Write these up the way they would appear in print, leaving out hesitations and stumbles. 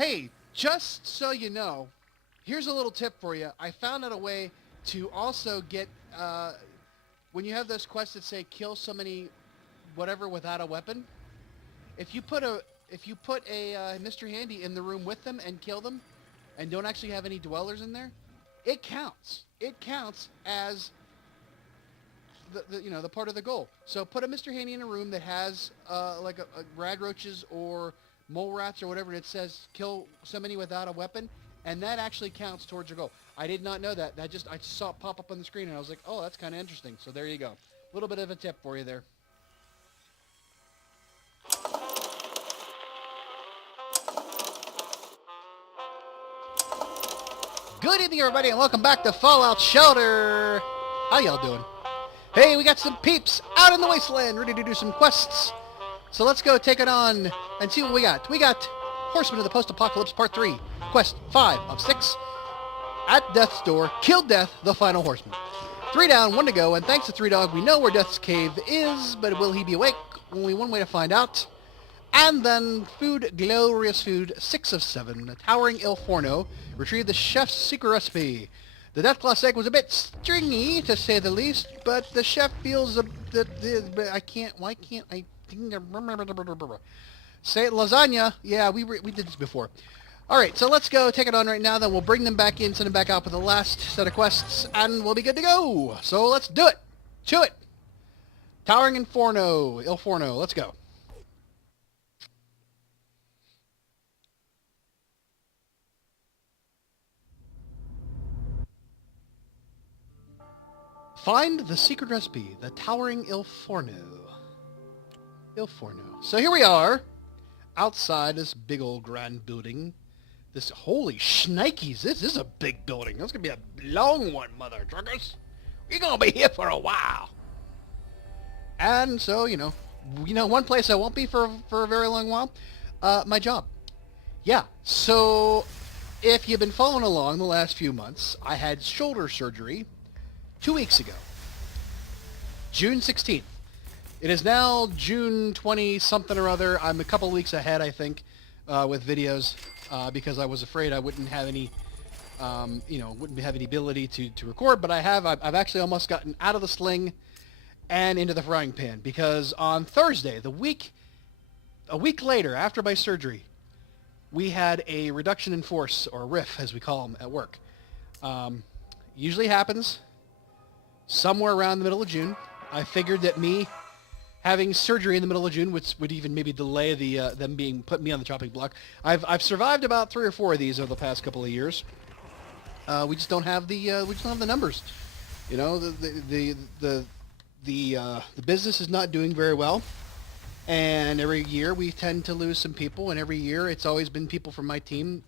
Hey, just so you know, here's a little tip for you. I found out a way to also get, when you have those quests that say kill so many whatever without a weapon, if you put a Mr. Handy in the room with them and kill them and don't actually have any dwellers in there, it counts. It counts as the part of the goal. So put a Mr. Handy in a room that has like a rag roaches or mole rats or whatever, and it says kill so many without a weapon, and that actually counts towards your goal. I did not know that. I saw it pop up on the screen, and I was like, oh, that's kind of interesting. So there you go. A little bit of a tip for you there. Good evening, everybody, and welcome back to Fallout Shelter. How y'all doing? Hey, we got some peeps out in the wasteland ready to do some quests. So let's go take it on and see what we got. We got Horsemen of the Post-Apocalypse Part 3, Quest 5 of 6. At Death's Door, kill Death, the final horseman. 3 down, 1 to go, and thanks to 3 Dog, we know where Death's cave is, but will he be awake? Only one way to find out. And then food, Glowrious food, 6 of 7. Towering Il Forno, retrieve the chef's secret recipe. The Deathclaw egg was a bit stringy, to say the least, but the chef feels why can't I say it, lasagna. Yeah, we did this before. Alright, so let's go take it on right now, then we'll bring them back in, send them back out for the last set of quests, and we'll be good to go. So let's do it. Chew it. Towering Il Forno, let's go. Find the secret recipe, the Towering Il Forno. Il Forno. So here we are, outside this big old grand building. This, holy shnikes, this is a big building. That's going to be a long one, mother truckers. We're going to be here for a while. And so, one place I won't be for a very long while, my job. Yeah, so if you've been following along the last few months, I had shoulder surgery 2 weeks ago, June 16th. It is now June 20 something or other. I'm a couple of weeks ahead, I think, with videos because I was afraid I wouldn't have any, wouldn't have any ability to record. But I have. I've actually almost gotten out of the sling and into the frying pan because on Thursday, a week later after my surgery, we had a reduction in force, or RIF as we call them at work. Usually happens somewhere around the middle of June. I figured that me having surgery in the middle of June, which would even maybe delay them putting me on the chopping block. I've survived about 3 or 4 of these over the past couple of years. We just don't have the numbers. The business is not doing very well, and every year we tend to lose some people, and every year it's always been people from my team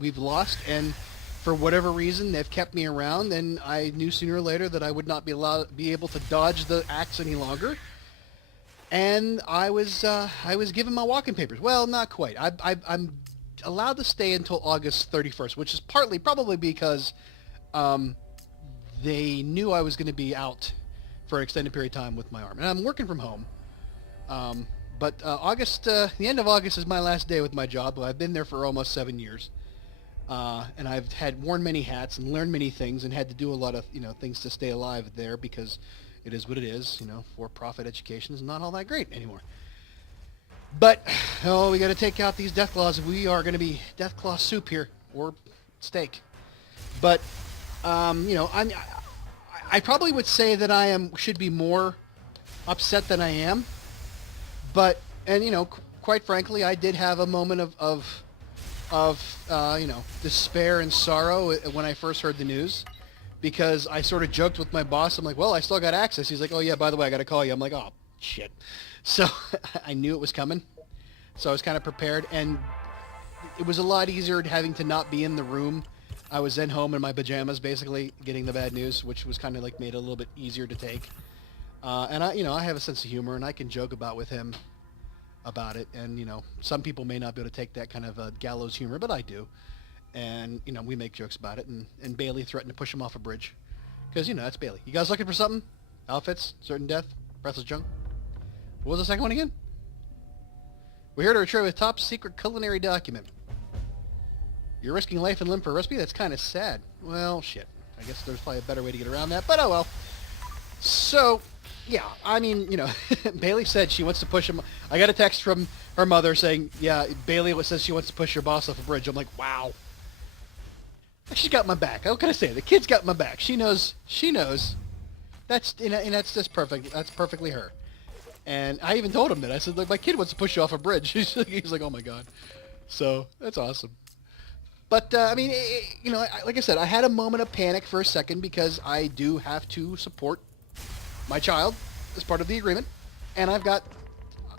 we've lost, and for whatever reason, they've kept me around, and I knew sooner or later that I would not be able to dodge the axe any longer. And I was given my walking papers. Well, not quite. I'm allowed to stay until August 31st, which is partly probably because they knew I was going to be out for an extended period of time with my arm, and I'm working from home. But the end of August is my last day with my job. I've been there for almost 7 years. And I've worn many hats and learned many things and had to do a lot of, things to stay alive there because it is what it is, for-profit education is not all that great anymore. But, we got to take out these Deathclaws. We are going to be Deathclaw soup here, or steak. But, I probably would say that should be more upset than I am. But, quite frankly, I did have a moment of despair and sorrow when I first heard the news, because I sort of joked with my boss. I'm like, well, I still got access. He's like, oh yeah, by the way, I got to call you. I'm like, oh shit. So I knew it was coming. So I was kind of prepared, and it was a lot easier having to not be in the room. I was then home in my pajamas, basically getting the bad news, which was kind of like made it a little bit easier to take. And I have a sense of humor, and I can joke with him about it, and some people may not be able to take that kind of gallows humor, but I do, and we make jokes about it, and Bailey threatened to push him off a bridge, because that's Bailey. You guys looking for something? Outfits, certain death, breathless junk. What was the second one again? We're here to retrieve a top secret culinary document. You're risking life and limb for a recipe? That's kind of sad. Well, shit. I guess there's probably a better way to get around that, but oh well. So, yeah, I mean, you know, Bailey said she wants to push him. I got a text from her mother saying, yeah, Bailey says she wants to push your boss off a bridge. I'm like, wow. She's got my back. How can I say? The kid's got my back. She knows. She knows. That's, you know, and that's just perfect. That's perfectly her. And I even told him that. I said, look, my kid wants to push you off a bridge. He's like, oh my God. So that's awesome. But, I mean, you know, like I said, I had a moment of panic for a second because I do have to support my child as part of the agreement. And I've got,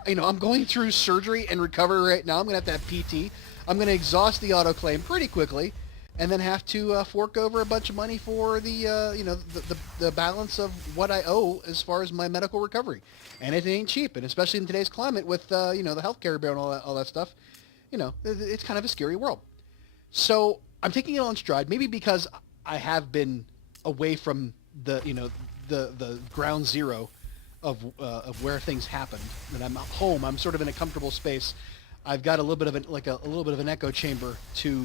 you know, I'm going through surgery and recovery right now. I'm going to have PT. I'm going to exhaust the auto claim pretty quickly and then have to fork over a bunch of money for the, you know, the balance of what I owe as far as my medical recovery. And it ain't cheap. And especially in today's climate with, you know, the healthcare bill and all that stuff, you know, it's kind of a scary world. So I'm taking it on stride, maybe because I have been away from the, you know, the ground zero of where things happened. And I'm home. I'm sort of in a comfortable space. I've got a little bit of a little bit of an echo chamber to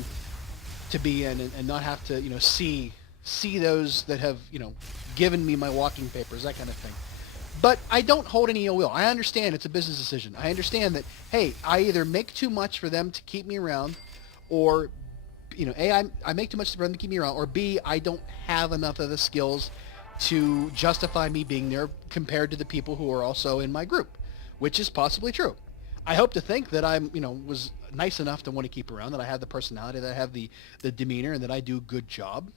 be in and not have to, you know, see those that have, you know, given me my walking papers, that kind of thing. But I don't hold any ill will. I understand it's a business decision. I understand that, hey, I either make too much for them to keep me around, or, you know, A, I make too much for them to keep me around, or B, I don't have enough of the skills to justify me being there compared to the people who are also in my group, which is possibly true. I hope to think that I'm, you know, was nice enough to want to keep around, that I have the personality, that I have the demeanor, and that I do a good job.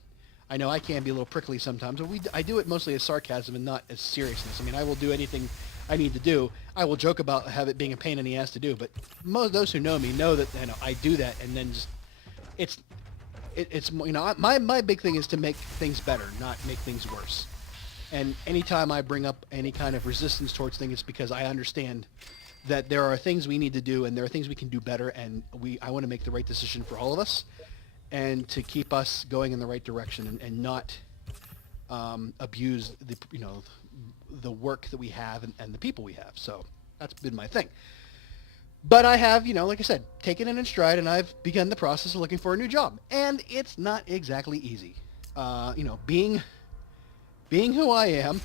I know I can be a little prickly sometimes, but I do it mostly as sarcasm and not as seriousness. I mean, I will do anything I need to do. I will joke about have it being a pain in the ass to do, but most of those who know me know that, you know, I do that, and then just it's you know, my big thing is to make things better, not make things worse. And anytime I bring up any kind of resistance towards things, it's because I understand that there are things we need to do and there are things we can do better, and I want to make the right decision for all of us and to keep us going in the right direction and not abuse the, you know, the work that we have and the people we have. So that's been my thing. But I have, you know, like I said, taken it in stride, and I've begun the process of looking for a new job. And it's not exactly easy. You know, being who I am,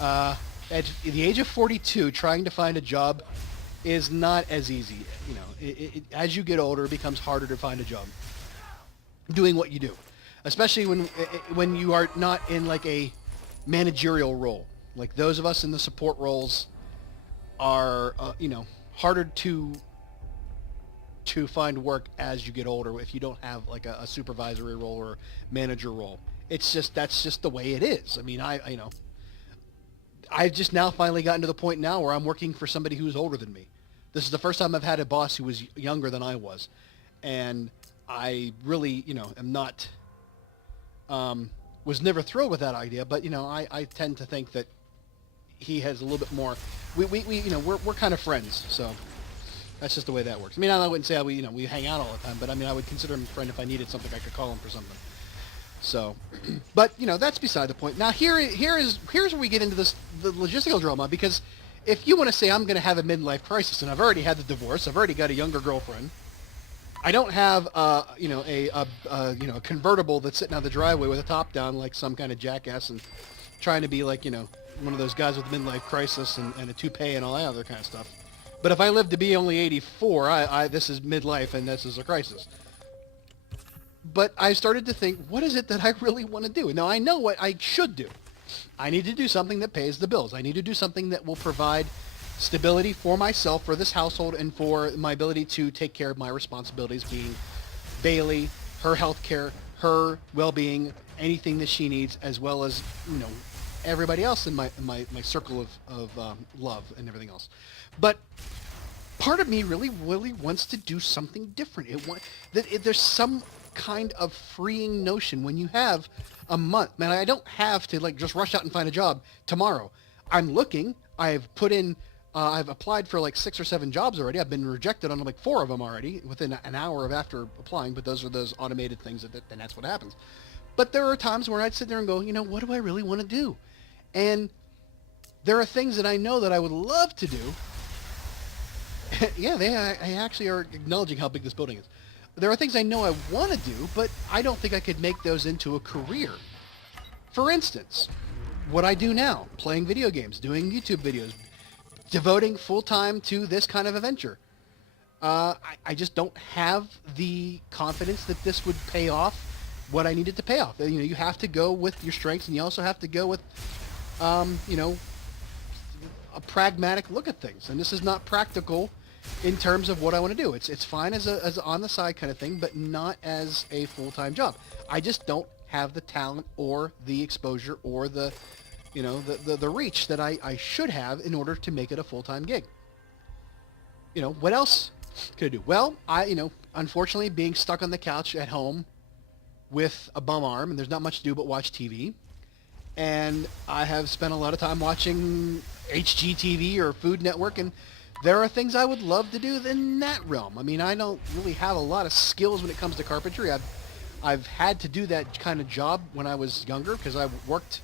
at the age of 42, trying to find a job is not as easy. You know, as you get older, it becomes harder to find a job doing what you do, especially when you are not in like a managerial role. Like those of us in the support roles are, you know, harder to find work as you get older if you don't have like a supervisory role or manager role. It's just, that's just the way it is. I mean, you know, I've just now finally gotten to the point now where I'm working for somebody who's older than me. This is the first time I've had a boss who was younger than I was. And I really, you know, am not, was never thrilled with that idea, but, you know, I tend to think that he has a little bit more, we you know, we're kind of friends, so that's just the way that works. I mean, I wouldn't say we, you know, we hang out all the time, but I mean, I would consider him a friend. If I needed something, I could call him for something. So, but, you know, that's beside the point. Now, here's where we get into the logistical drama, because if you want to say I'm going to have a midlife crisis, and I've already had the divorce, I've already got a younger girlfriend, I don't have, you know, you know, a convertible that's sitting on the driveway with a top down like some kind of jackass and trying to be like, you know, one of those guys with a midlife crisis and a toupee and all that other kind of stuff. But if I live to be only 84, this is midlife and this is a crisis. But I started to think, what is it that I really want to do? Now, I know what I should do. I need to do something that pays the bills. I need to do something that will provide stability for myself, for this household, and for my ability to take care of my responsibilities, being Bailey, her health care, her well-being, anything that she needs, as well as, you know, everybody else in my circle of love and everything else. But part of me really wants to do something different. There's some kind of freeing notion when you have a month. Man, I don't have to like just rush out and find a job tomorrow. I'm looking. I've put in. I've applied for like 6 or 7 jobs already. I've been rejected on like 4 of them already within an hour of after applying. But those are those automated things and that's what happens. But there are times where I'd sit there and go, you know, what do I really want to do? And there are things that I know that I would love to do. Yeah, they actually are acknowledging how big this building is. there are things I know I want to do, but I don't think I could make those into a career. For instance, what I do now, playing video games, doing YouTube videos, devoting full time to this kind of adventure. I just don't have the confidence that this would pay off what I needed to pay off. You know, you have to go with your strengths, and you also have to go with, you know, a pragmatic look at things. And this is not practical in terms of what I want to do. It's fine as a on the side kind of thing, but not as a full-time job. I just don't have the talent or the exposure or the, you know, the reach that I should have in order to make it a full-time gig. You know, what else could I do? Well, you know, unfortunately, being stuck on the couch at home with a bum arm, and there's not much to do but watch TV. And I have spent a lot of time watching HGTV or Food Network, and there are things I would love to do in that realm. I mean, I don't really have a lot of skills when it comes to carpentry. I've had to do that kind of job when I was younger because I worked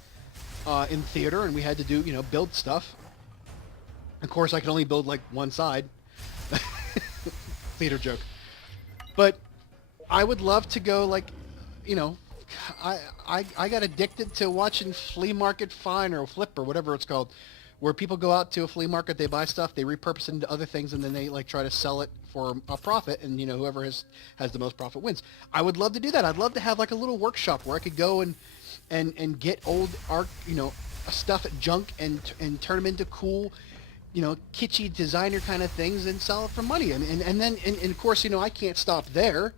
in theater, and we had to do, you know, build stuff. Of course, I could only build like one side. Theater joke. But I would love to go, like, you know, I got addicted to watching Flea Market Fine or Flip or whatever it's called, where people go out to a flea market, they buy stuff, they repurpose it into other things, and then they like try to sell it for a profit, and you know, whoever has the most profit wins. I would love to do that. I'd love to have like a little workshop where I could go and get old art, you know, stuff at junk and turn them into cool, you know, kitschy designer kind of things and sell it for money. And then of course, you know, I can't stop there.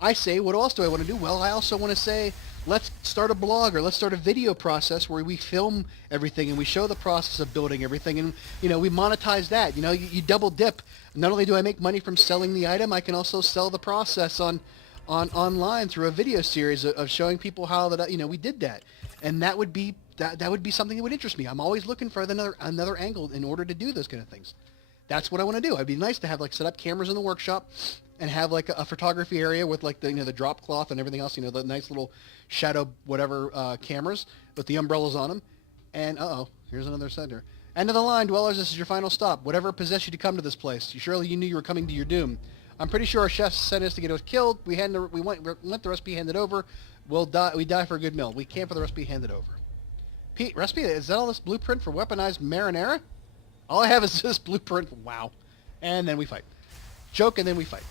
I say, what else do I want to do? Well, I also want to say, let's start a blog or let's start a video process where we film everything and we show the process of building everything, and you know, we monetize that. You know, you double dip. Not only do I make money from selling the item, I can also sell the process on online through a video series of showing people how that, you know, we did that. And that would be that would be something that would interest me. I'm always looking for another angle in order to do those kind of things. That's what I want to do. It'd be nice to have like set up cameras in the workshop and have like a photography area with like the, you know, the drop cloth and everything else, you know, the nice little shadow whatever cameras with the umbrellas on them. And here's another center. End of the line, dwellers, this is your final stop. Whatever possessed you to come to this place, surely you knew you were coming to your doom. I'm pretty sure our chef sent us to get us killed. We want the recipe handed over. We'll die. We die for a good meal. We camp for the recipe handed over. Pete, recipe, is that all this blueprint for weaponized marinara? All I have is this blueprint. Wow. And then we fight. Joke, and then we fight.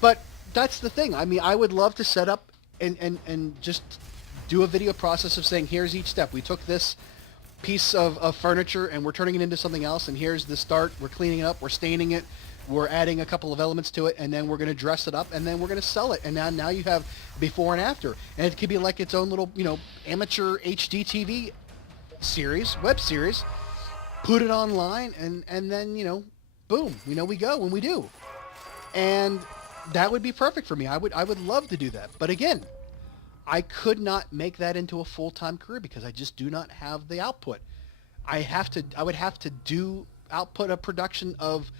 But that's the thing. I mean, I would love to set up and just do a video process of saying, here's each step. We took this piece of furniture and we're turning it into something else, and here's the start. We're cleaning it up. We're staining it. We're adding a couple of elements to it, and then we're going to dress it up, and then we're going to sell it. And now you have before and after. And it could be like its own little, you know, amateur HDTV series, web series. Put it online, and then, you know, boom, you know, we go when we do. And that would be perfect for me. I would love to do that. But again, I could not make that into a full-time career because I just do not have the output. I would have to output a production of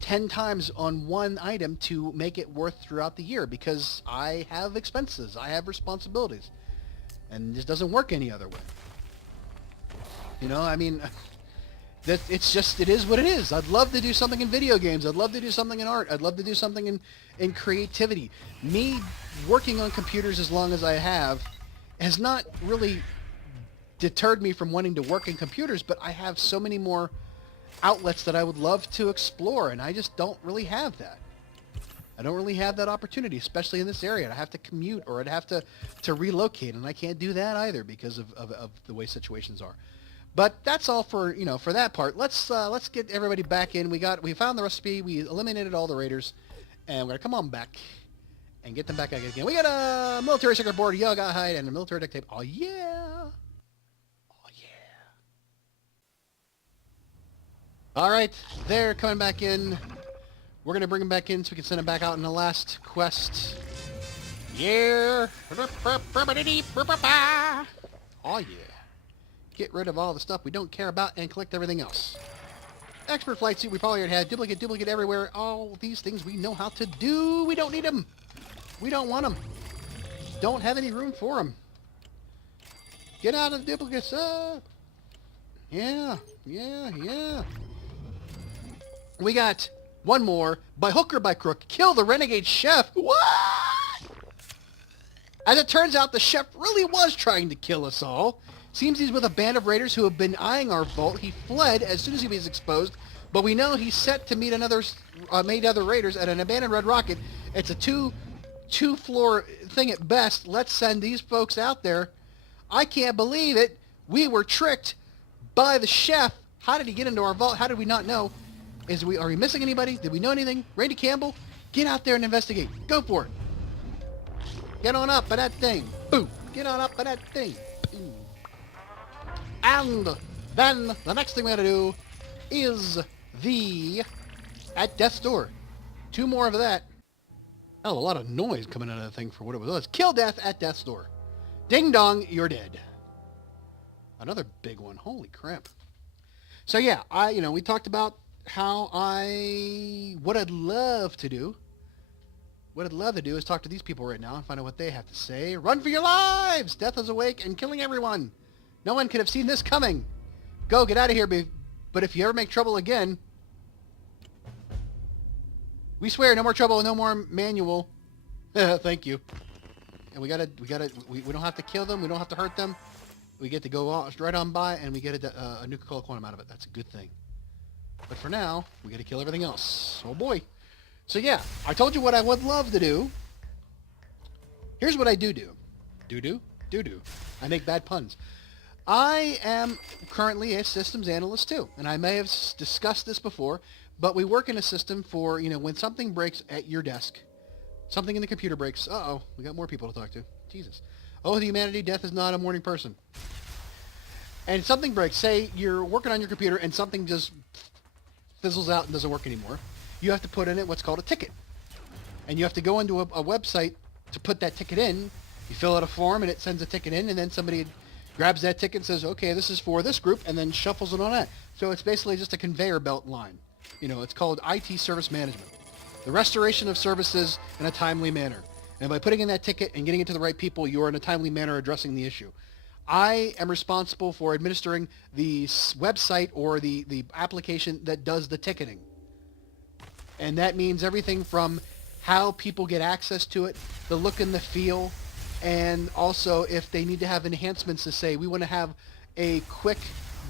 10 times on one item to make it worth throughout the year, because I have expenses, I have responsibilities, and this doesn't work any other way. You know, I mean, it is what it is. I'd love to do something in video games. I'd love to do something in art. I'd love to do something in creativity. Me working on computers as long as I have has not really deterred me from wanting to work in computers, but I have so many more outlets that I would love to explore, and I just don't really have that. I don't really have that opportunity, especially in this area. I'd have to commute, or I'd have to relocate, and I can't do that either because of the way situations are. But that's all for, you know, for that part. Let's get everybody back in. We found the recipe. We eliminated all the raiders, and we're gonna come on back and get them back again. We got a military circuit board, yoga hide, and a military duct tape. Oh yeah! Oh yeah! All right, they're coming back in. We're gonna bring them back in so we can send them back out in the last quest. Yeah! Oh yeah! Get rid of all the stuff we don't care about and collect everything else. Expert flight suit we probably already had. Duplicate everywhere. All these things we know how to do. We don't need them. We don't want them. Don't have any room for them. Get out of the duplicates. Yeah. We got one more. By hook or by crook, kill the renegade chef. What? As it turns out, the chef really was trying to kill us all. Seems he's with a band of raiders who have been eyeing our vault. He fled as soon as he was exposed, but we know he's set to meet other raiders at an abandoned red rocket. It's a two-floor thing at best. Let's send these folks out there. I can't believe it. We were tricked by the chef. How did he get into our vault? How did we not know? Are we missing anybody? Did we know anything? Randy Campbell, get out there and investigate. Go for it. Get on up at that thing. Boom. Get on up at that thing. Boom. And then the next thing we gotta do is at death's door. 2 more of that. Oh, a lot of noise coming out of the thing for what it was. Kill death at death's door. Ding dong, you're dead. Another big one. Holy crap. So yeah, we talked about how what I'd love to do. What I'd love to do is talk to these people right now and find out what they have to say. Run for your lives! Death is awake and killing everyone. No one could have seen this coming. Go, get out of here, but if you ever make trouble again, we swear, no more trouble, no more manual. Thank you. And we don't have to kill them, we don't have to hurt them. We get to go right on by, and we get a Nuka-Cola quantum out of it. That's a good thing. But for now, we got to kill everything else. Oh boy. So yeah, I told you what I would love to do. Here's what I do. Do-do. I make bad puns. I am currently a systems analyst too, and I may have discussed this before, but we work in a system for, when something breaks at your desk, something in the computer breaks. Uh-oh, we got more people to talk to. Jesus. Oh, the humanity, death is not a morning person. And something breaks. Say you're working on your computer and something just fizzles out and doesn't work anymore. You have to put in it what's called a ticket. And you have to go into a website to put that ticket in. You fill out a form and it sends a ticket in, and then somebody grabs that ticket and says, okay, this is for this group, and then shuffles it on that. So it's basically just a conveyor belt line. It's called IT service management. The restoration of services in a timely manner. And by putting in that ticket and getting it to the right people, you are in a timely manner addressing the issue. I am responsible for administering the website or the application that does the ticketing. And that means everything from how people get access to it, the look and the feel, and also if they need to have enhancements to say, we want to have a quick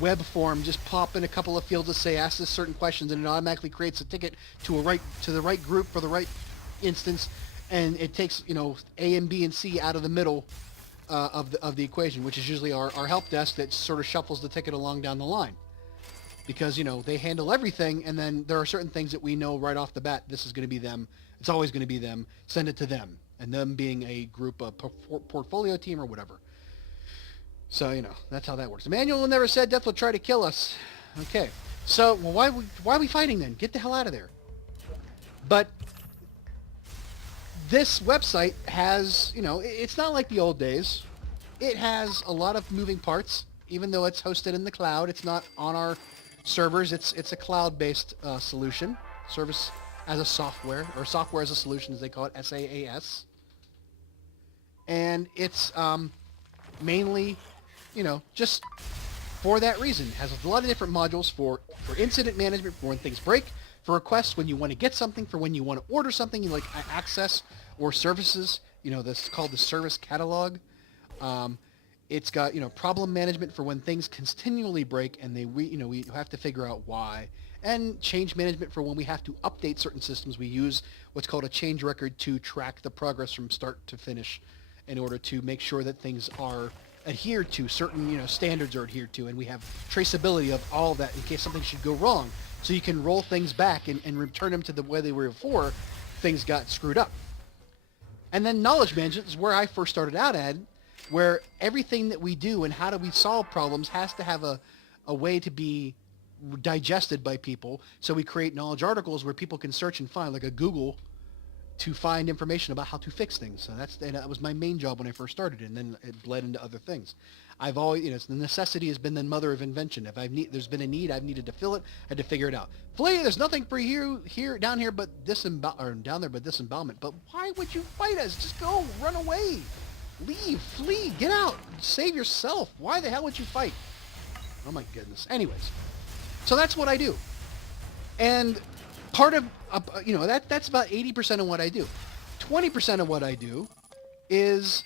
web form, just pop in a couple of fields to say, ask us certain questions, and it automatically creates a ticket to the right group for the right instance, and it takes, A and B and C out of the middle of the equation, which is usually our help desk that sort of shuffles the ticket along down the line. Because, they handle everything, and then there are certain things that we know right off the bat, this is going to be them, it's always going to be them, send it to them, and them being a group, a portfolio team or whatever. So, that's how that works. Emmanuel never said death will try to kill us. Okay, so, well, why are we fighting then? Get the hell out of there. But this website has, it's not like the old days. It has a lot of moving parts, even though it's hosted in the cloud. It's not on our servers. It's a cloud-based solution, service as a software, or software as a solution, as they call it, SaaS. And it's mainly, just for that reason. It has a lot of different modules for incident management, for when things break, for requests when you want to get something, for when you want to order something, like access or services. This is called the service catalog. It's got, problem management for when things continually break and we have to figure out why. And change management for when we have to update certain systems. We use what's called a change record to track the progress from start to finish in order to make sure that things are adhered to, certain, standards are adhered to, and we have traceability of all of that in case something should go wrong. So you can roll things back and return them to the way they were before things got screwed up. And then knowledge management is where I first started out at, where everything that we do and how do we solve problems has to have a way to be digested by people. So we create knowledge articles where people can search and find, like a Google, to find information about how to fix things. So that was my main job when I first started, and then it bled into other things. I've always, the necessity has been the mother of invention. If there's been a need, I've needed to fill it, I had to figure it out. Flee, there's nothing for you down here but down there but disembowelment. But why would you fight us? Just go, run away, leave, flee, get out, save yourself. Why the hell would you fight? Oh my goodness. Anyways, so that's what I do, and part of that's about 80% of what I do. 20% of what I do is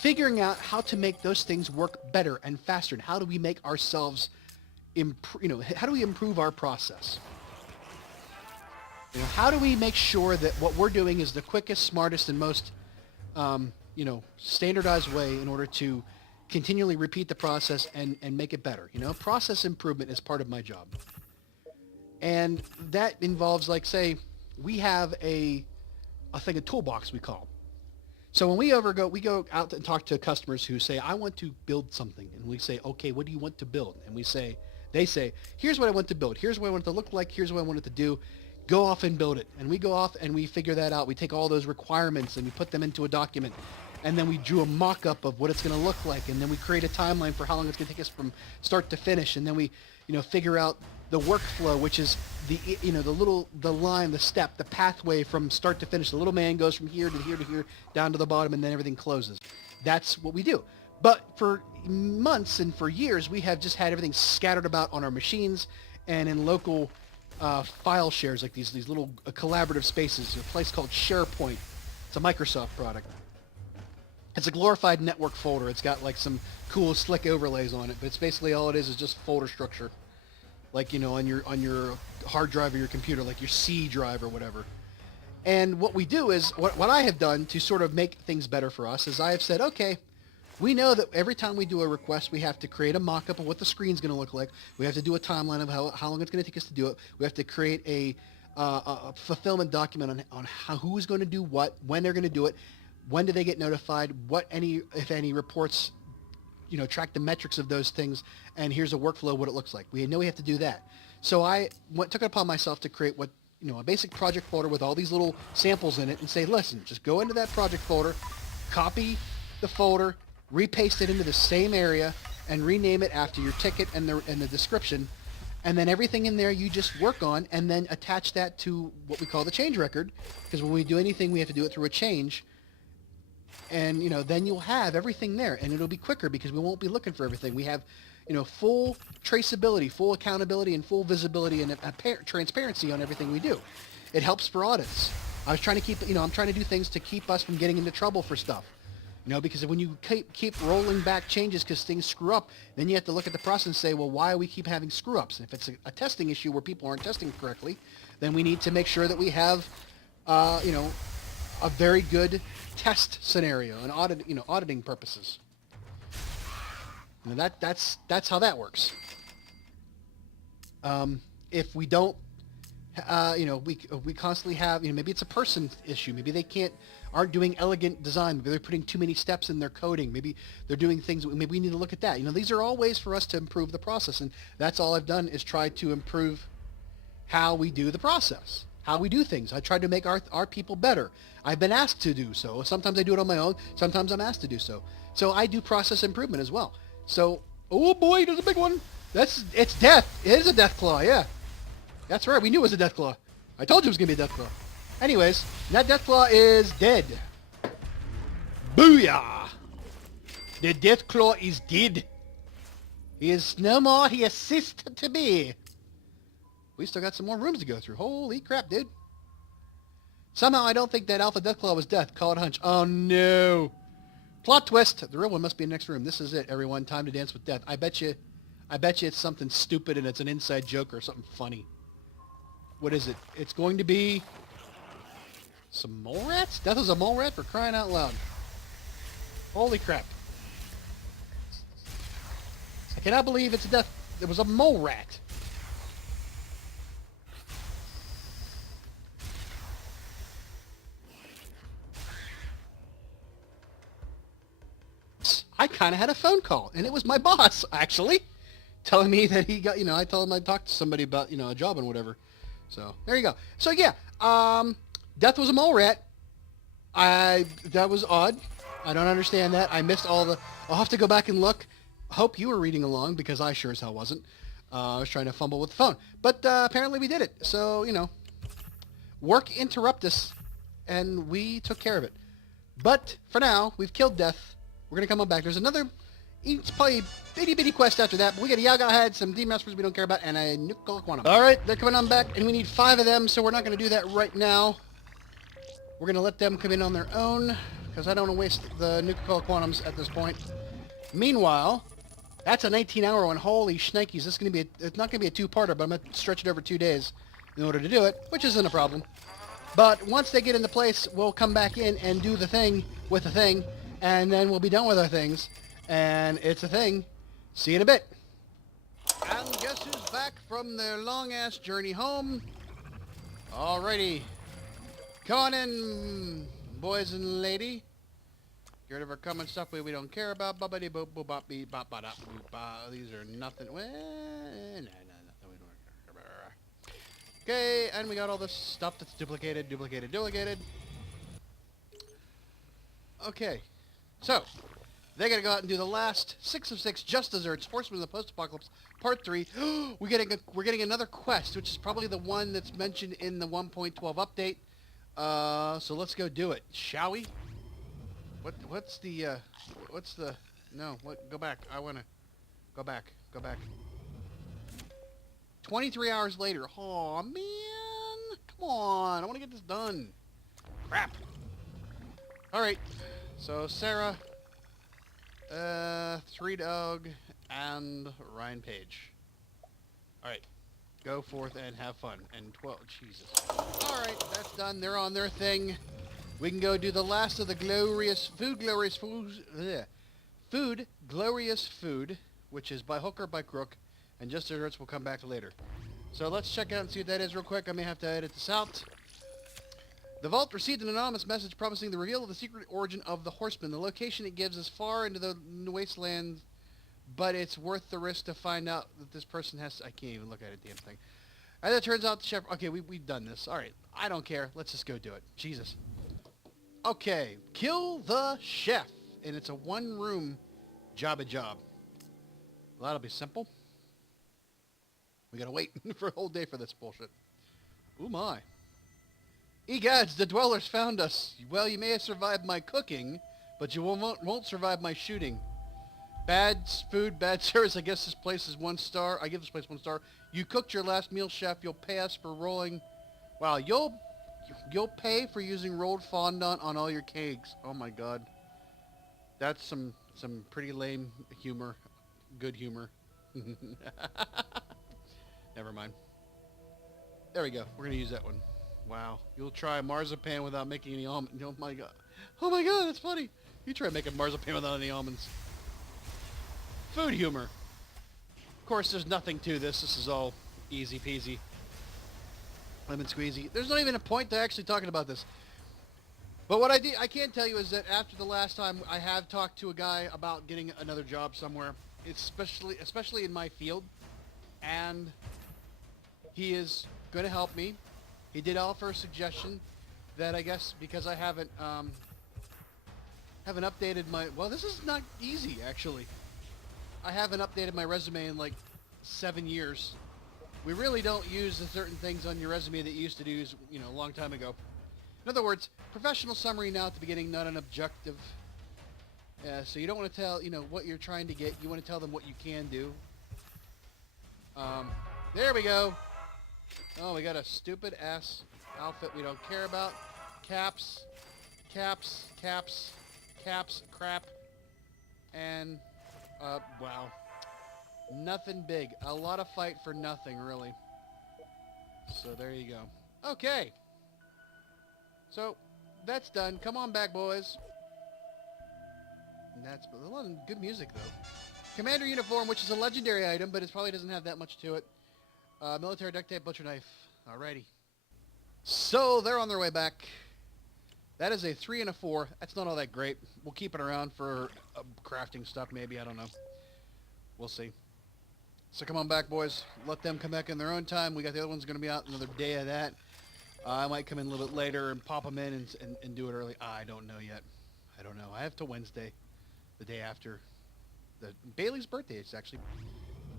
figuring out how to make those things work better and faster, and how do we make ourselves, how do we improve our process? How do we make sure that what we're doing is the quickest, smartest, and most, standardized way in order to continually repeat the process and make it better? Process improvement is part of my job. And that involves, like, say, we have a toolbox we call. So when we go out and talk to customers who say, I want to build something. And we say, okay, what do you want to build? And they say, here's what I want to build. Here's what I want it to look like. Here's what I want it to do. Go off and build it. And we go off and we figure that out. We take all those requirements and we put them into a document. And then we drew a mock-up of what it's going to look like. And then we create a timeline for how long it's going to take us from start to finish. And then we, figure out the workflow, which is the line, the step, the pathway from start to finish. The little man goes from here to here to here, down to the bottom, and then everything closes. That's what we do. But for months and for years, we have just had everything scattered about on our machines and in local file shares, like these little collaborative spaces. A place called SharePoint. It's a Microsoft product. It's a glorified network folder. It's got like some cool slick overlays on it, but it's basically all it is just folder structure. Like, on your hard drive of your computer, like your C drive or whatever. And what we do is, what I have done to sort of make things better for us is I have said, okay, we know that every time we do a request, we have to create a mock-up of what the screen's going to look like. We have to do a timeline of how long it's going to take us to do it. We have to create a fulfillment document on who's going to do what, when they're going to do it, when do they get notified, if any reports, track the metrics of those things, and here's a workflow, what it looks like. We know we have to do that. So I took it upon myself to create a basic project folder with all these little samples in it and say, listen, just go into that project folder, copy the folder, repaste it into the same area, and rename it after your ticket and the description, and then everything in there you just work on, and then attach that to what we call the change record, because when we do anything, we have to do it through a change. And, then you'll have everything there, and it'll be quicker because we won't be looking for everything. We have, full traceability, full accountability, and full visibility and transparency on everything we do. It helps for audits. I was trying to keep, I'm trying to do things to keep us from getting into trouble for stuff. Because when you keep rolling back changes because things screw up, then you have to look at the process and say, well, why are we keep having screw-ups? If it's a testing issue where people aren't testing correctly, then we need to make sure that we have, a very good test scenario and auditing purposes. That's how that works. If we don't, we constantly have, maybe it's a person issue. Maybe they aren't doing elegant design. Maybe they're putting too many steps in their coding. Maybe they're doing things. Maybe we need to look at that. These are all ways for us to improve the process, and that's all I've done is try to improve how we do the process. How we do things. I tried to make our people better. I've been asked to do so. Sometimes I do it on my own. Sometimes I'm asked to do so. So I do process improvement as well. So, oh boy, there's a big one. It's death. It is a death claw, yeah. That's right, we knew it was a death claw. I told you it was going to be a death claw. Anyways, that death claw is dead. Booyah! The death claw is dead. He is no more. He has ceased to be. We still got some more rooms to go through. Holy crap, dude. Somehow I don't think that Alpha Deathclaw was death. Call it a hunch. Oh, no. Plot twist. The real one must be in the next room. This is it, everyone. Time to dance with death. I bet you it's something stupid and it's an inside joke or something funny. What is it? It's going to be some mole rats? Death was a mole rat, for crying out loud. Holy crap. I cannot believe it's a death. It was a mole rat. I kind of had a phone call, and it was my boss, actually, telling me that he got, I told him I'd talk to somebody about, a job and whatever. So, there you go. So, yeah, death was a mole rat. That was odd. I don't understand that. I missed I'll have to go back and look. Hope you were reading along, because I sure as hell wasn't. I was trying to fumble with the phone. But, apparently we did it. So, work interrupt us, and we took care of it. But, for now, we've killed death. We're going to come on back. There's another, it's probably bitty quest after that, but we got a Yaga head, some Demon Masters we don't care about, and a Nuclear Quantum. Alright, they're coming on back, and we need 5 of them, so we're not going to do that right now. We're going to let them come in on their own. because I don't want to waste the Nuka-Cola Quantums at this point. Meanwhile, that's a 19-hour one. Holy shnikes, it's not going to be a two-parter, but I'm going to stretch it over 2 days in order to do it, which isn't a problem. But once they get into place, we'll come back in and do the thing with the thing, and then we'll be done with our things. And it's a thing. See you in a bit. And guess who's back from their long-ass journey home? Alrighty. Come on in, boys and lady. Get rid of our common stuff we don't care about. These are nothing. Okay, and we got all this stuff that's duplicated. Okay, so they gotta go out and do the last 6 of 6 Just Desserts, Horsemen of the Post-Apocalypse, Part 3. We're getting another quest, which is probably the one that's mentioned in the 1.12 update. So let's go do it, shall we? Go back. I wanna go back. 23 hours later. Aw, man. Come on. I want to get this done. Crap. Alright. So, Sarah, 3 Dog, and Ryan Page. Alright. Go forth and have fun. And 12. Jesus. Alright, that's done. They're on their thing. We can go do the last of the Glowrious Food, which is by hook or by crook. And Just Desserts will come back later. So let's check out and see what that is real quick. I may have to edit this out. The Vault received an anonymous message promising the reveal of the secret origin of the Horseman. The location it gives is far into the wasteland, but it's worth the risk to find out that this person has... I can't even look at it, damn thing. As it turns out, the chef... Okay, we've done this. Alright, I don't care. Let's just go do it. Jesus. Okay, kill the chef. And it's a one-room job. Well, that'll be simple. We gotta wait for a whole day for this bullshit. Ooh my. Egads, the dwellers found us. Well, you may have survived my cooking, but you won't survive my shooting. Bad food, bad service. I guess this place is 1 star. I give this place 1 star. You cooked your last meal, chef. You'll pay us for rolling... Wow, you'll pay for using rolled fondant on all your cakes. Oh my god. That's some pretty lame humor. Good humor. Never mind. There we go. We're going to use that one. Wow. You'll try marzipan without making any almonds. Oh my god. Oh my god, that's funny. You try making marzipan without any almonds. Food humor. Of course, there's nothing to this. This is all easy peasy. Lemon squeezy. There's not even a point to actually talking about this. But what I can tell you is that after the last time, I have talked to a guy about getting another job somewhere, especially in my field, and he is going to help me. He did offer a suggestion that I guess because I haven't updated my... Well, this is not easy, actually. I haven't updated my resume in like 7 years. We really don't use the certain things on your resume that you used to do, you know, a long time ago. In other words, professional summary now at the beginning, not an objective. So you don't want to tell, you know, what you're trying to get. You want to tell them what you can do. There we go. Oh, we got a stupid ass outfit we don't care about. Caps, crap. And, wow. Nothing big. A lot of fight for nothing, really. So there you go. Okay. So, that's done. Come on back, boys. And that's a lot of good music, though. Commander uniform, which is a legendary item, but it probably doesn't have that much to it. Military duct tape, butcher knife. Alrighty. So, they're on their way back. That is a 3 and a 4. That's not all that great. We'll keep it around for crafting stuff, maybe. I don't know. We'll see. So come on back, boys. Let them come back in their own time. We got the other ones going to be out another day of that. I might come in a little bit later and pop them in and do it early. I don't know yet. I don't know. I have till Wednesday, the day after. Bailey's birthday. It's actually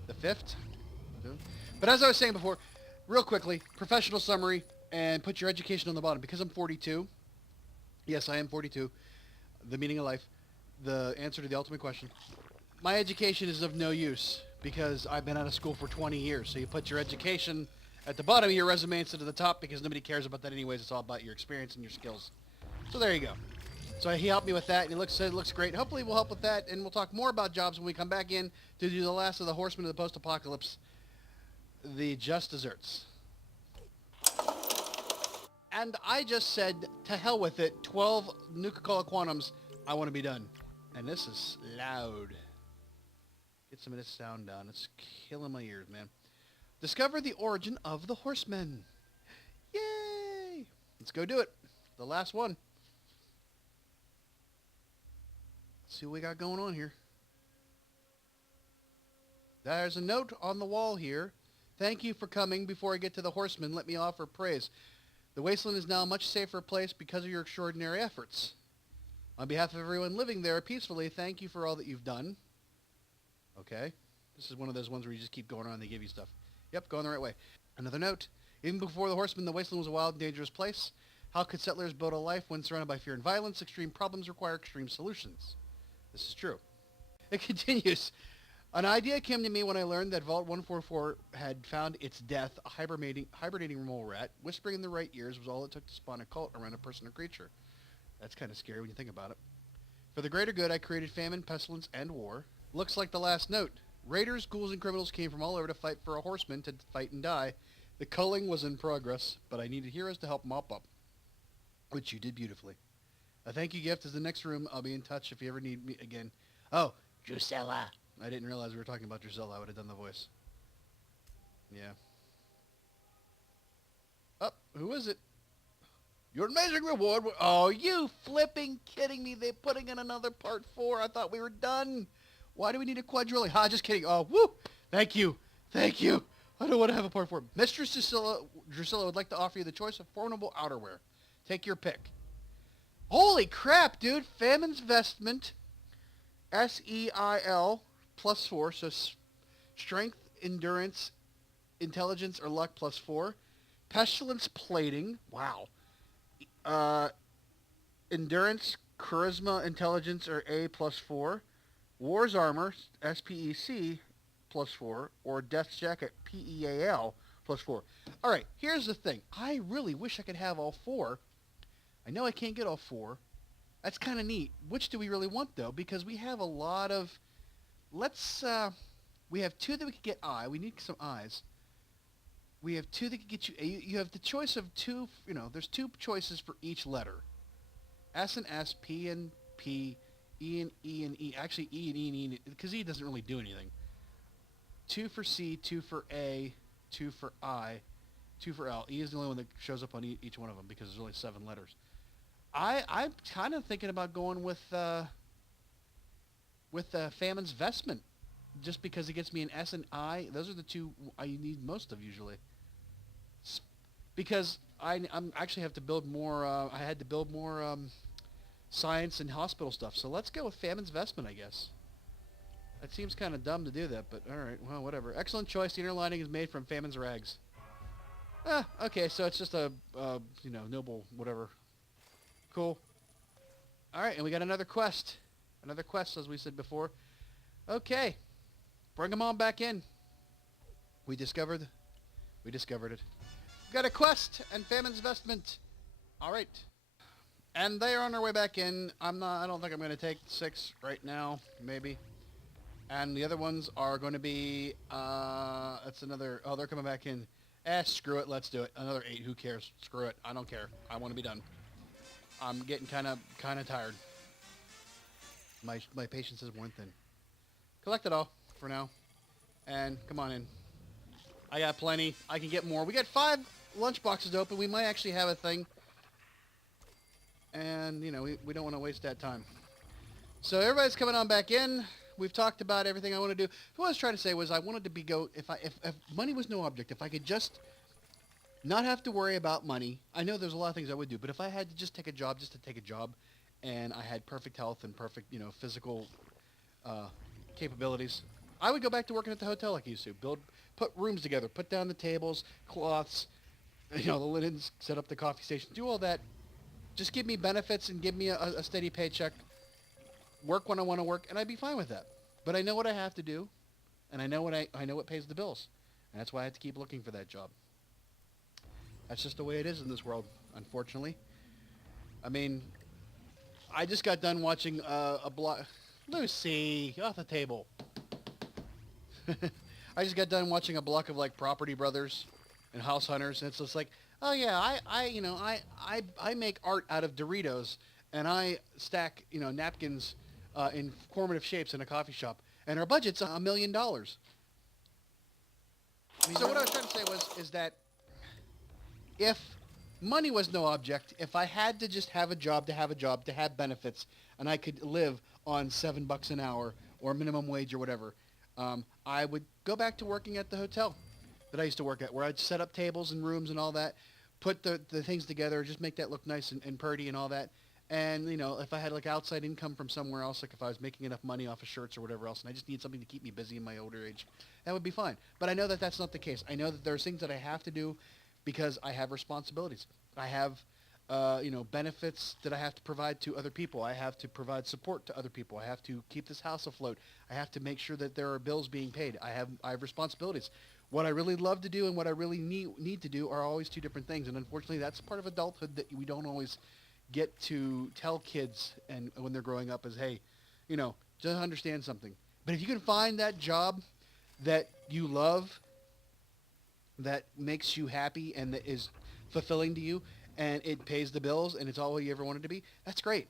the 5th. But as I was saying before, real quickly, professional summary, and put your education on the bottom. Because I'm 42, yes, I am 42, the meaning of life, the answer to the ultimate question. My education is of no use because I've been out of school for 20 years. So you put your education at the bottom of your resume instead of the top because nobody cares about that anyways. It's all about your experience and your skills. So there you go. So he helped me with that, and it looks great. Hopefully we'll help with that, and we'll talk more about jobs when we come back in to do the last of the Horsemen of the Post-Apocalypse, the Just Desserts. And I just said, to hell with it, 12 Nuka-Cola Quantums, I want to be done. And this is loud. Get some of this sound down. It's killing my ears, man. Discover the origin of the Horsemen. Yay! Let's go do it. The last one. Let's see what we got going on here. There's a note on the wall here. Thank you for coming. Before I get to the Horsemen, let me offer praise. The wasteland is now a much safer place because of your extraordinary efforts. On behalf of everyone living there peacefully, thank you for all that you've done. Okay. This is one of those ones where you just keep going on and they give you stuff. Yep, going the right way. Another note. Even before the Horsemen, the wasteland was a wild and dangerous place. How could settlers build a life when surrounded by fear and violence? Extreme problems require extreme solutions. This is true. It continues. An idea came to me when I learned that Vault 144 had found its death. A hibernating mole rat, whispering in the right ears was all it took to spawn a cult around a person or creature. That's kind of scary when you think about it. For the greater good, I created famine, pestilence, and war. Looks like the last note. Raiders, ghouls, and criminals came from all over to fight for a horseman to fight and die. The culling was in progress, but I needed heroes to help mop up, which you did beautifully. A thank you gift is the next room. I'll be in touch if you ever need me again. Oh, Drusilla. I didn't realize we were talking about Drusilla. I would have done the voice. Yeah. Oh, who is it? Your amazing reward. Oh, you flipping kidding me. They're putting in another part 4. I thought we were done. Why do we need a quadrillion? Ha, just kidding. Oh, woo. Thank you. Thank you. I don't want to have a part 4. Mistress Drusilla would like to offer you the choice of formidable outerwear. Take your pick. Holy crap, dude. Famine's Vestment. SEIL +4. So strength, endurance, intelligence, or luck +4. Pestilence plating. Wow. Endurance, charisma, intelligence, or A +4. War's armor, SPEC +4, or Death's jacket, PEAL +4. All right, here's the thing. I really wish I could have all 4. I know I can't get all 4. That's kind of neat. Which do we really want, though? Because we have a lot of... Let's... we have 2 that we could get eye. We need some eyes. We have 2 that could get you... You have the choice of 2... You know, there's 2 choices for each letter. S and S, P and P, E and E and E. Actually, E and E and E, because E doesn't really do anything. 2 for C, 2 for A, 2 for I, 2 for L. E is the only one that shows up on each one of them because there's only 7 letters. I'm kind of thinking about going with Famine's Vestment, just because it gets me an S and I. Those are the 2 I need most of usually. Because I'm actually have to build more. I had to build more science and hospital stuff. So let's go with Famine's Vestment, I guess. That seems kind of dumb to do that, but all right. Well, whatever. Excellent choice. The inner lining is made from Famine's rags. Ah, okay. So it's just a noble whatever. Cool. All right, and we got another quest. Another quest, as we said before. Okay. Bring them on back in. We discovered it. We got a quest and Famine's Vestment. All right. And they are on their way back in. I don't think I'm going to take 6 right now, maybe. And the other ones are going to be, that's another, oh, they're coming back in. Screw it, let's do it. Another 8, who cares? Screw it, I don't care. I want to be done. I'm getting kind of tired. My patience is worn thin. Collect it all for now. And come on in. I got plenty. I can get more. We got 5 lunchboxes open. We might actually have a thing. And, we don't want to waste that time. So everybody's coming on back in. We've talked about everything I want to do. What I was trying to say was I wanted to if money was no object, if I could just not have to worry about money. I know there's a lot of things I would do, but if I had to just take a job just to take a job, and I had perfect health and perfect, physical capabilities, I would go back to working at the hotel like I used to. Put rooms together, put down the tables, cloths, the linens, set up the coffee station, do all that. Just give me benefits and give me a steady paycheck. Work when I want to work, and I'd be fine with that. But I know what I have to do, and I know what pays the bills, and that's why I have to keep looking for that job. That's just the way it is in this world, unfortunately. I mean, I just got done watching a block. Lucy, off the table. I just got done watching a block of like Property Brothers and House Hunters, and it's just like, oh yeah, I make art out of Doritos, and I stack napkins in formative shapes in a coffee shop, and our budget's $1 million. So what I was trying to say is that if money was no object, if I had to just have a job to have benefits, and I could live on $7 an hour or minimum wage or whatever, I would go back to working at the hotel that I used to work at, where I'd set up tables and rooms and all that, put the things together, just make that look nice and pretty and all that. And, if I had like outside income from somewhere else, like if I was making enough money off of shirts or whatever else, and I just need something to keep me busy in my older age, that would be fine. But I know that that's not the case. I know that there's things that I have to do because I have responsibilities. I have, benefits that I have to provide to other people. I have to provide support to other people. I have to keep this house afloat. I have to make sure that there are bills being paid. I have responsibilities. What I really love to do and what I really need to do are always two different things. And unfortunately, that's part of adulthood that we don't always get to tell kids and when they're growing up is, hey, just understand something. But if you can find that job that you love, that makes you happy and that is fulfilling to you, and it pays the bills and it's all you ever wanted to be, that's great.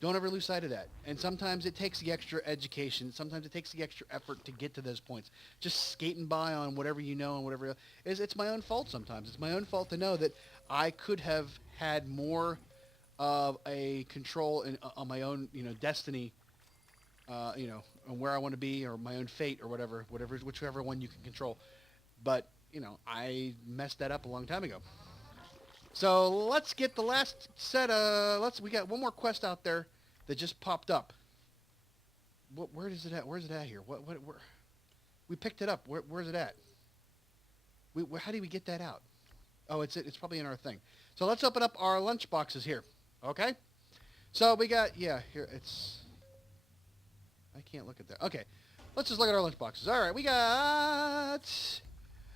Don't ever lose sight of that. And sometimes it takes the extra education. Sometimes it takes the extra effort to get to those points. Just skating by on whatever you know and whatever it's my own fault sometimes. It's my own fault to know that I could have had more of a control on my own, destiny, on where I want to be, or my own fate, or whichever one you can control. But, I messed that up a long time ago. So let's get the last set of, we got one more quest out there that just popped up. Where is it at? Where's it at here? Where? We picked it up. Where's it at? How do we get that out? Oh, it's probably in our thing. So let's open up our lunch boxes here. Okay? So we got, here, I can't look at that. Okay. Let's just look at our lunch boxes. All right, we got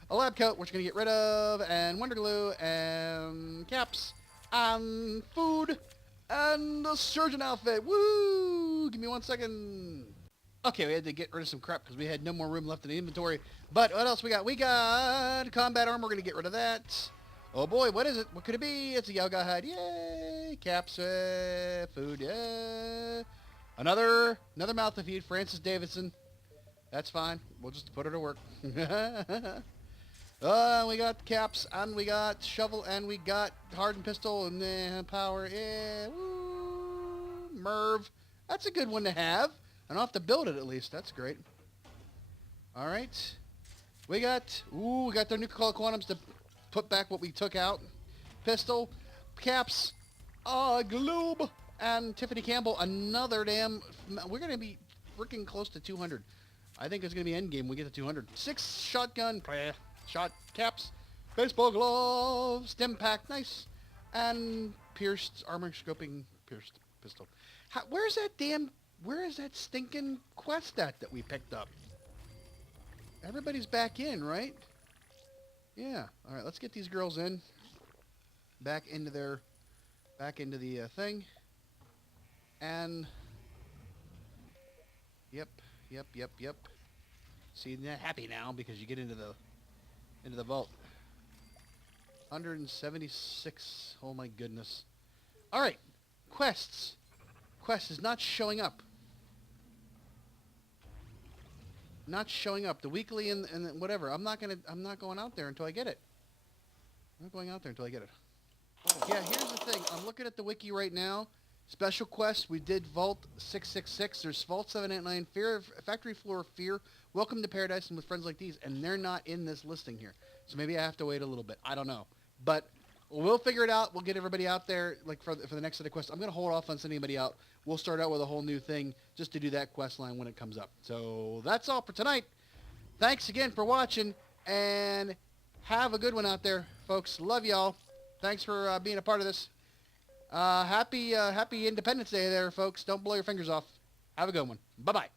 a lab coat, which we're going to get rid of, and Wonder Glue, and caps, and food, and a surgeon outfit. Woo! Give me 1 second. Okay, we had to get rid of some crap because we had no more room left in the inventory. But what else we got? We got combat armor. We're going to get rid of that. Oh boy, what is it? What could it be? It's a Yoga hide. Yay! Caps, food, yeah. Another mouth to feed, Francis Davidson. That's fine. We'll just put her to work. We got caps, and we got shovel, and we got hardened pistol, and then power. Yeah, woo, Merv. That's a good one to have. I don't have to build it at least. That's great. All right. We got their nuclear quantums to put back what we took out. Pistol, caps, globe, and Tiffany Campbell. Another damn. We're gonna be freaking close to 200. I think it's gonna be end game. We get to 200. 6 shotgun. Shot caps, baseball gloves, stim pack, nice, and pierced armor scoping pierced pistol. Where is that stinking quest that we picked up? Everybody's back in, right? Yeah. All right, let's get these girls in, back into the thing, and yep. See, they're happy now because you get into the vault. 176. Oh my goodness. All right. Quests. Quest is not showing up. Not showing up. The weekly and whatever. I'm not going out there until I get it. I'm not going out there until I get it. Yeah, here's the thing. I'm looking at the wiki right now. Special quests. We did Vault 666. There's Vault 789. Fear, Factory Floor Fear. Welcome to Paradise and with friends like these. And they're not in this listing here. So maybe I have to wait a little bit. I don't know. But we'll figure it out. We'll get everybody out there like for the next set of quests. I'm going to hold off on sending anybody out. We'll start out with a whole new thing just to do that quest line when it comes up. So that's all for tonight. Thanks again for watching. And have a good one out there, folks. Love y'all. Thanks for being a part of this. Happy Independence Day there, folks. Don't blow your fingers off. Have a good one. Bye-bye.